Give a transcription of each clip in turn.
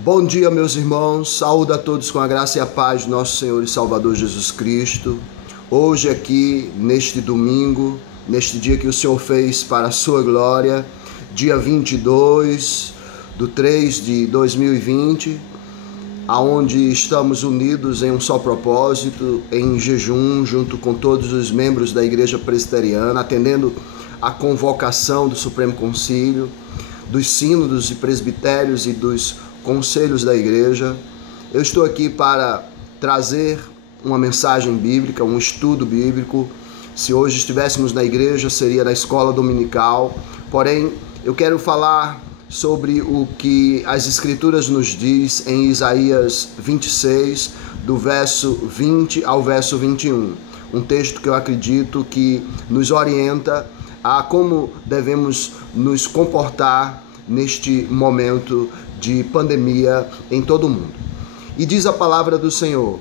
Bom dia, meus irmãos. Saúdo a todos com a graça e a paz de nosso Senhor e Salvador Jesus Cristo. Hoje aqui, neste domingo, neste dia que o Senhor fez para a sua glória, dia 22/3/2020, aonde estamos unidos em um só propósito, em jejum, junto com todos os membros da Igreja Presbiteriana, atendendo a convocação do Supremo Concílio, dos sínodos e presbitérios e dos conselhos da igreja. Eu estou aqui para trazer uma mensagem bíblica, um estudo bíblico. Se hoje estivéssemos na igreja, seria na escola dominical. Porém, eu quero falar sobre o que as Escrituras nos diz em Isaías 26, do verso 20 ao verso 21. Um texto que eu acredito que nos orienta a como devemos nos comportar neste momento de pandemia em todo o mundo. E diz a palavra do Senhor: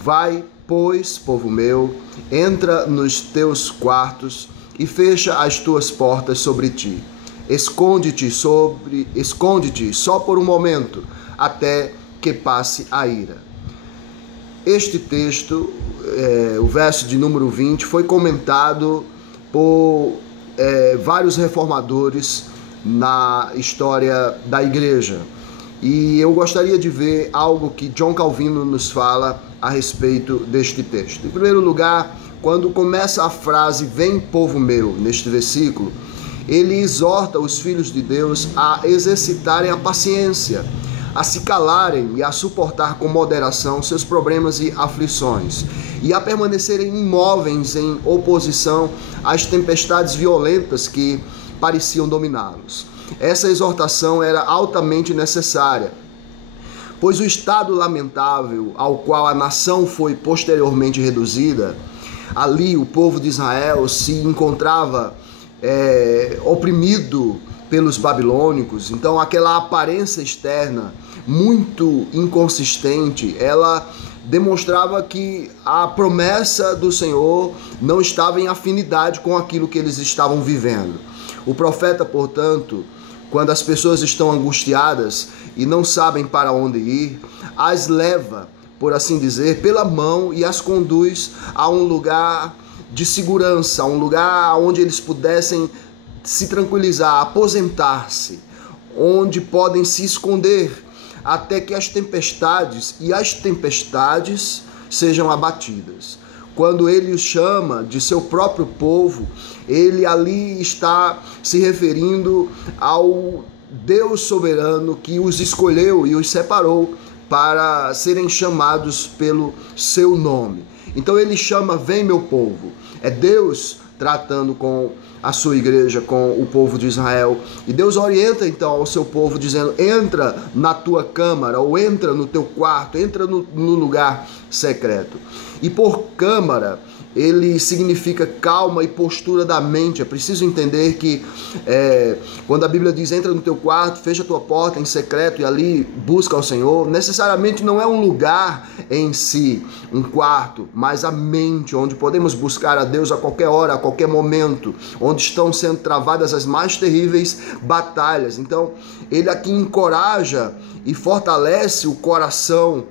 vai, pois, povo meu, entra nos teus quartos e fecha as tuas portas sobre ti. Esconde-te só por um momento, até que passe a ira. Este texto, o verso de número 20, foi comentado por vários reformadores na história da igreja. E eu gostaria de ver algo que John Calvino nos fala a respeito deste texto. Em primeiro lugar, quando começa a frase "vem, povo meu", neste versículo, ele exorta os filhos de Deus a exercitarem a paciência, a se calarem e a suportar com moderação seus problemas e aflições, e a permanecerem imóveis em oposição às tempestades violentas que pareciam dominá-los. Essa exortação era altamente necessária, pois o estado lamentável ao qual a nação foi posteriormente reduzida, ali o povo de Israel se encontrava oprimido pelos babilônicos. Então aquela aparência externa muito inconsistente, ela demonstrava que a promessa do Senhor não estava em afinidade com aquilo que eles estavam vivendo. O profeta, portanto, quando as pessoas estão angustiadas e não sabem para onde ir, as leva, por assim dizer, pela mão e as conduz a um lugar de segurança, a um lugar onde eles pudessem se tranquilizar, aposentar-se, onde podem se esconder até que as tempestades sejam abatidas. Quando ele os chama de seu próprio povo, ele ali está se referindo ao Deus soberano que os escolheu e os separou para serem chamados pelo seu nome. Então ele chama "vem, meu povo". É Deus tratando com a sua igreja, com o povo de Israel. E Deus orienta então ao seu povo dizendo: entra na tua câmara, ou entra no teu quarto, entra no lugar secreto. E por câmara, ele significa calma e postura da mente. É preciso entender que quando a Bíblia diz entra no teu quarto, fecha a tua porta em secreto e ali busca ao Senhor, necessariamente não é um lugar em si, um quarto, mas a mente, onde podemos buscar a Deus a qualquer hora, a qualquer momento, onde estão sendo travadas as mais terríveis batalhas. Então ele aqui encoraja e fortalece o coração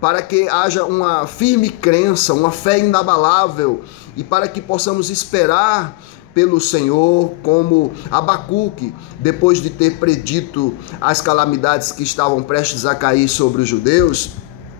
para que haja uma firme crença, uma fé inabalável, e para que possamos esperar pelo Senhor, como Abacuque, depois de ter predito as calamidades que estavam prestes a cair sobre os judeus,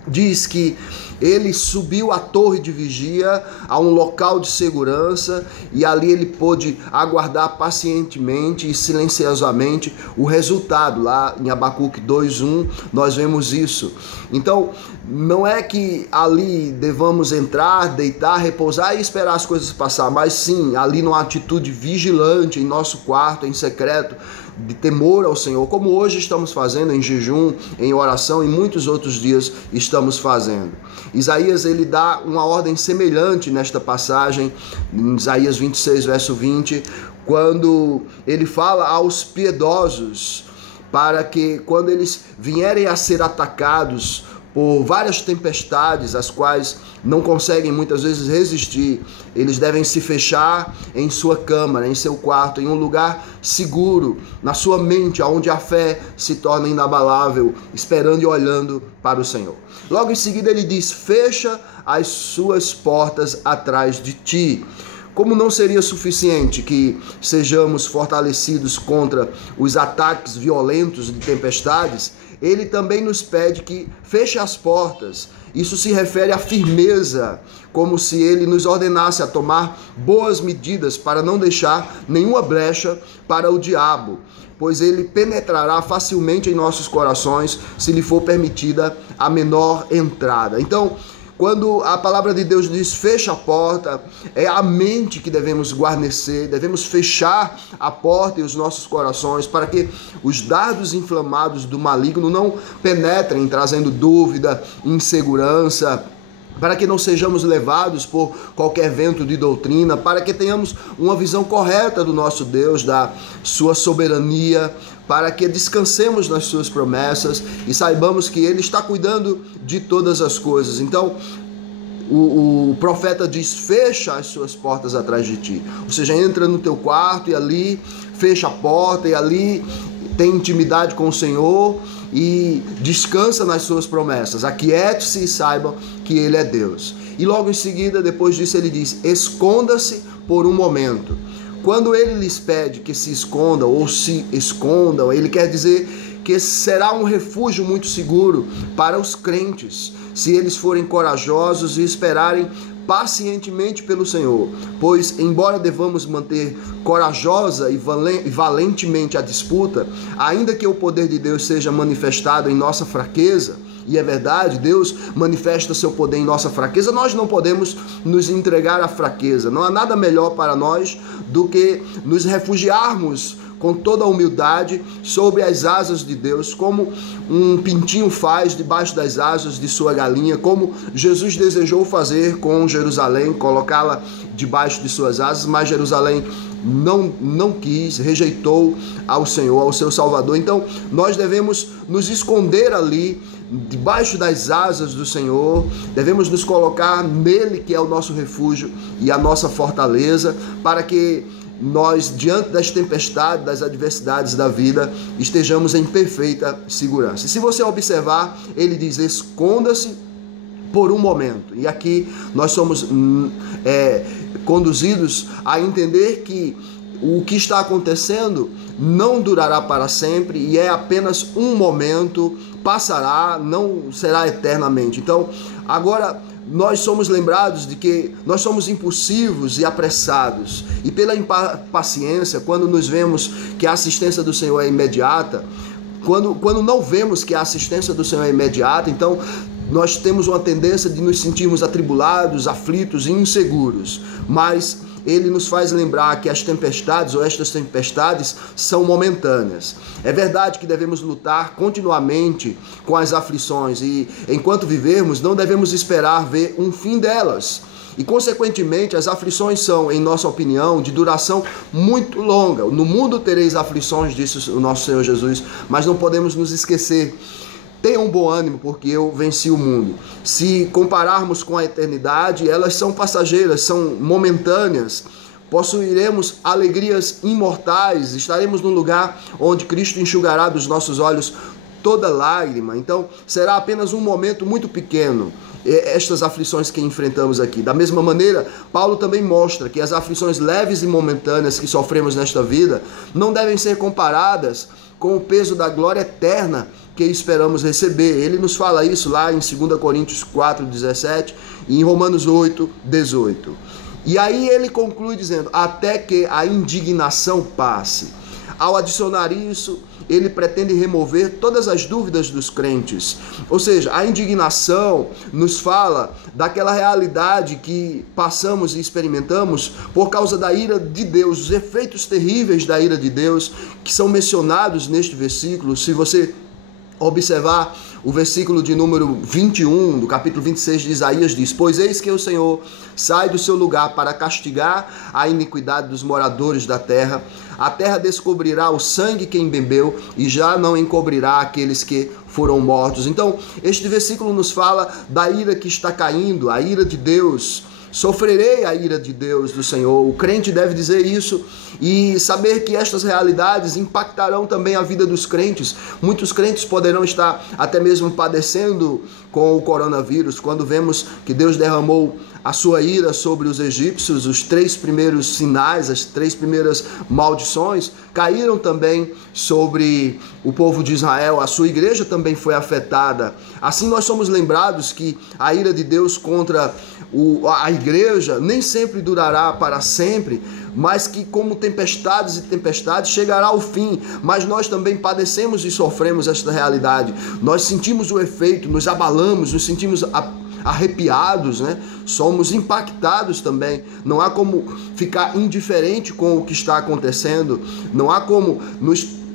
diz que ele subiu à torre de vigia, a um local de segurança, e ali ele pôde aguardar pacientemente e silenciosamente o resultado. Lá em Abacuque 2:1 nós vemos isso. Então não é que ali devamos entrar, deitar, repousar e esperar as coisas passar, mas sim ali numa atitude vigilante em nosso quarto, em secreto, de temor ao Senhor, como hoje estamos fazendo em jejum, em oração, e muitos outros dias estamos fazendo. Isaías ele dá uma ordem semelhante nesta passagem, em Isaías 26, verso 20, quando ele fala aos piedosos para que quando eles vierem a ser atacados por várias tempestades, as quais não conseguem muitas vezes resistir, eles devem se fechar em sua câmara, em seu quarto, em um lugar seguro, na sua mente, onde a fé se torna inabalável, esperando e olhando para o Senhor. Logo em seguida ele diz: fecha as suas portas atrás de ti. Como não seria suficiente que sejamos fortalecidos contra os ataques violentos de tempestades, ele também nos pede que feche as portas. Isso se refere à firmeza, como se ele nos ordenasse a tomar boas medidas para não deixar nenhuma brecha para o diabo, pois ele penetrará facilmente em nossos corações se lhe for permitida a menor entrada. Então, quando a palavra de Deus diz fecha a porta, é a mente que devemos guarnecer, devemos fechar a porta e os nossos corações para que os dardos inflamados do maligno não penetrem, trazendo dúvida, insegurança, para que não sejamos levados por qualquer vento de doutrina, para que tenhamos uma visão correta do nosso Deus, da sua soberania, para que descansemos nas suas promessas e saibamos que Ele está cuidando de todas as coisas. Então, o profeta diz: fecha as suas portas atrás de ti. Ou seja, entra no teu quarto e ali fecha a porta e ali tem intimidade com o Senhor e descansa nas suas promessas. Aquiete-se e saiba que Ele é Deus. E logo em seguida, depois disso, ele diz: esconda-se por um momento. Quando ele lhes pede que se escondam ou se escondam, ele quer dizer que será um refúgio muito seguro para os crentes, se eles forem corajosos e esperarem pacientemente pelo Senhor. Pois, embora devamos manter corajosa e valentemente a disputa, ainda que o poder de Deus seja manifestado em nossa fraqueza, e é verdade, Deus manifesta seu poder em nossa fraqueza, nós não podemos nos entregar à fraqueza. Não há nada melhor para nós do que nos refugiarmos com toda a humildade sobre as asas de Deus, como um pintinho faz debaixo das asas de sua galinha, como Jesus desejou fazer com Jerusalém, colocá-la debaixo de suas asas, mas Jerusalém não quis, rejeitou ao Senhor, ao seu Salvador. Então nós devemos nos esconder ali, debaixo das asas do Senhor, devemos nos colocar nele, que é o nosso refúgio e a nossa fortaleza, para que nós, diante das tempestades, das adversidades da vida, estejamos em perfeita segurança. E se você observar, ele diz: esconda-se por um momento. E aqui nós somos conduzidos a entender que o que está acontecendo não durará para sempre e é apenas um momento, passará, não será eternamente. Então, agora nós somos lembrados de que nós somos impulsivos e apressados, e pela impaciência, quando nos vemos que a assistência do Senhor é imediata, quando não vemos que a assistência do Senhor é imediata, então nós temos uma tendência de nos sentirmos atribulados, aflitos e inseguros. Mas ele nos faz lembrar que as tempestades ou estas tempestades são momentâneas. É verdade que devemos lutar continuamente com as aflições e, enquanto vivermos, não devemos esperar ver um fim delas. E, consequentemente, as aflições são, em nossa opinião, de duração muito longa. No mundo tereis aflições, disse o nosso Senhor Jesus, mas não podemos nos esquecer: tenha um bom ânimo, porque eu venci o mundo. Se compararmos com a eternidade, elas são passageiras, são momentâneas. Possuiremos alegrias imortais, estaremos num lugar onde Cristo enxugará dos nossos olhos toda lágrima. Então, será apenas um momento muito pequeno, estas aflições que enfrentamos aqui. Da mesma maneira, Paulo também mostra que as aflições leves e momentâneas que sofremos nesta vida não devem ser comparadas com o peso da glória eterna que esperamos receber. Ele nos fala isso lá em 2 Coríntios 4:17 e em Romanos 8:18. E aí ele conclui dizendo: até que a indignação passe. Ao adicionar isso, ele pretende remover todas as dúvidas dos crentes. Ou seja, a indignação nos fala daquela realidade que passamos e experimentamos por causa da ira de Deus, os efeitos terríveis da ira de Deus que são mencionados neste versículo. Se você observar o versículo de número 21, do capítulo 26 de Isaías, diz: pois eis que o Senhor sai do seu lugar para castigar a iniquidade dos moradores da terra, A terra descobrirá o sangue que embebeu e já não encobrirá aqueles que foram mortos. Então, este versículo nos fala da ira que está caindo, a ira de Deus. Sofrerei a ira de Deus, do Senhor. O crente deve dizer isso e saber que estas realidades impactarão também a vida dos crentes. Muitos crentes poderão estar até mesmo padecendo com o coronavírus, quando vemos que Deus derramou a sua ira sobre os egípcios. Os 3 primeiros sinais, as 3 primeiras maldições caíram também sobre o povo de Israel. A sua igreja também foi afetada. Assim nós somos lembrados que a ira de Deus contra a igreja nem sempre durará para sempre, mas que como tempestades e tempestades chegará ao fim. Mas nós também padecemos e sofremos esta realidade. Nós sentimos o efeito, nos abalamos, nos sentimos arrepiados, né? Somos impactados também. Não há como ficar indiferente com o que está acontecendo. Não há como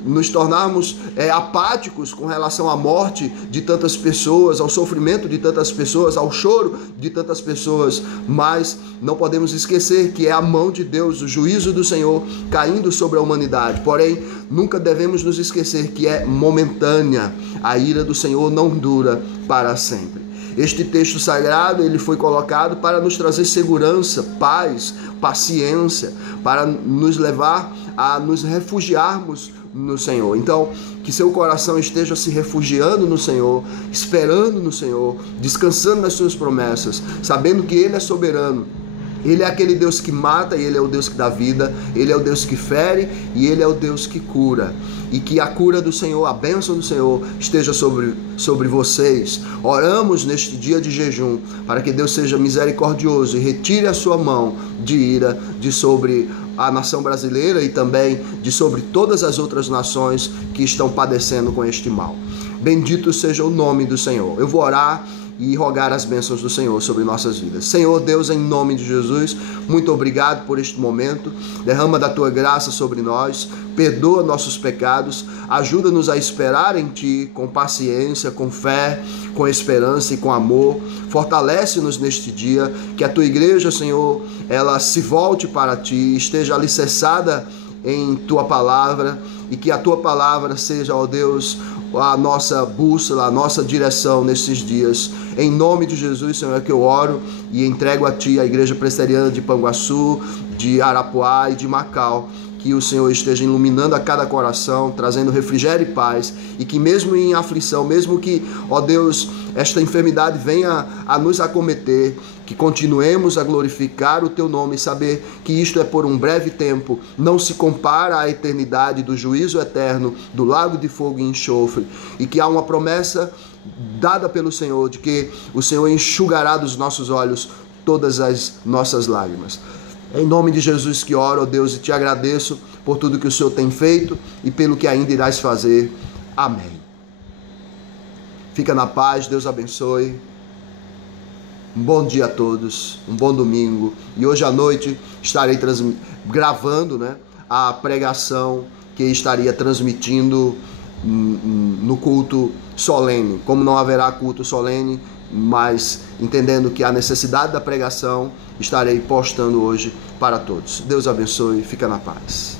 nos tornarmos apáticos com relação à morte de tantas pessoas, ao sofrimento de tantas pessoas, ao choro de tantas pessoas. Mas não podemos esquecer que é a mão de Deus, o juízo do Senhor caindo sobre a humanidade. Porém, nunca devemos nos esquecer que é momentânea. A ira do Senhor não dura para sempre. Este texto sagrado, ele foi colocado para nos trazer segurança, paz, paciência, para nos levar a nos refugiarmos no Senhor. Então, que seu coração esteja se refugiando no Senhor, esperando no Senhor, descansando nas suas promessas, sabendo que Ele é soberano. Ele é aquele Deus que mata e Ele é o Deus que dá vida. Ele é o Deus que fere e Ele é o Deus que cura. E que a cura do Senhor, a bênção do Senhor esteja sobre vocês. Oramos neste dia de jejum para que Deus seja misericordioso e retire a sua mão de ira de sobre a nação brasileira e também de sobre todas as outras nações que estão padecendo com este mal. Bendito seja o nome do Senhor. Eu vou orar e rogar as bênçãos do Senhor sobre nossas vidas. Senhor Deus, em nome de Jesus, muito obrigado por este momento. Derrama da tua graça sobre nós, perdoa nossos pecados, ajuda-nos a esperar em Ti com paciência, com fé, com esperança e com amor. Fortalece-nos neste dia, que a Tua igreja, Senhor, ela se volte para Ti, esteja alicerçada em Tua palavra e que a Tua palavra seja, ó Deus, a nossa bússola, a nossa direção nesses dias. Em nome de Jesus, Senhor, é que eu oro e entrego a Ti a Igreja Presbiteriana de Panguaçu, de Arapuá e de Macau. Que o Senhor esteja iluminando a cada coração, trazendo refrigério e paz, e que mesmo em aflição, mesmo que, ó Deus, esta enfermidade venha a nos acometer, que continuemos a glorificar o Teu nome e saber que isto é por um breve tempo, não se compara à eternidade do juízo eterno, do lago de fogo e enxofre, e que há uma promessa dada pelo Senhor, de que o Senhor enxugará dos nossos olhos todas as nossas lágrimas. Em nome de Jesus que oro, ó Deus, e Te agradeço por tudo que o Senhor tem feito e pelo que ainda irás fazer. Amém. Fica na paz, Deus abençoe. Um bom dia a todos, um bom domingo. E hoje à noite estarei gravando, a pregação que estaria transmitindo no culto solene. Como não haverá culto solene, mas entendendo que a necessidade da pregação, estarei postando hoje para todos. Deus abençoe, fica na paz.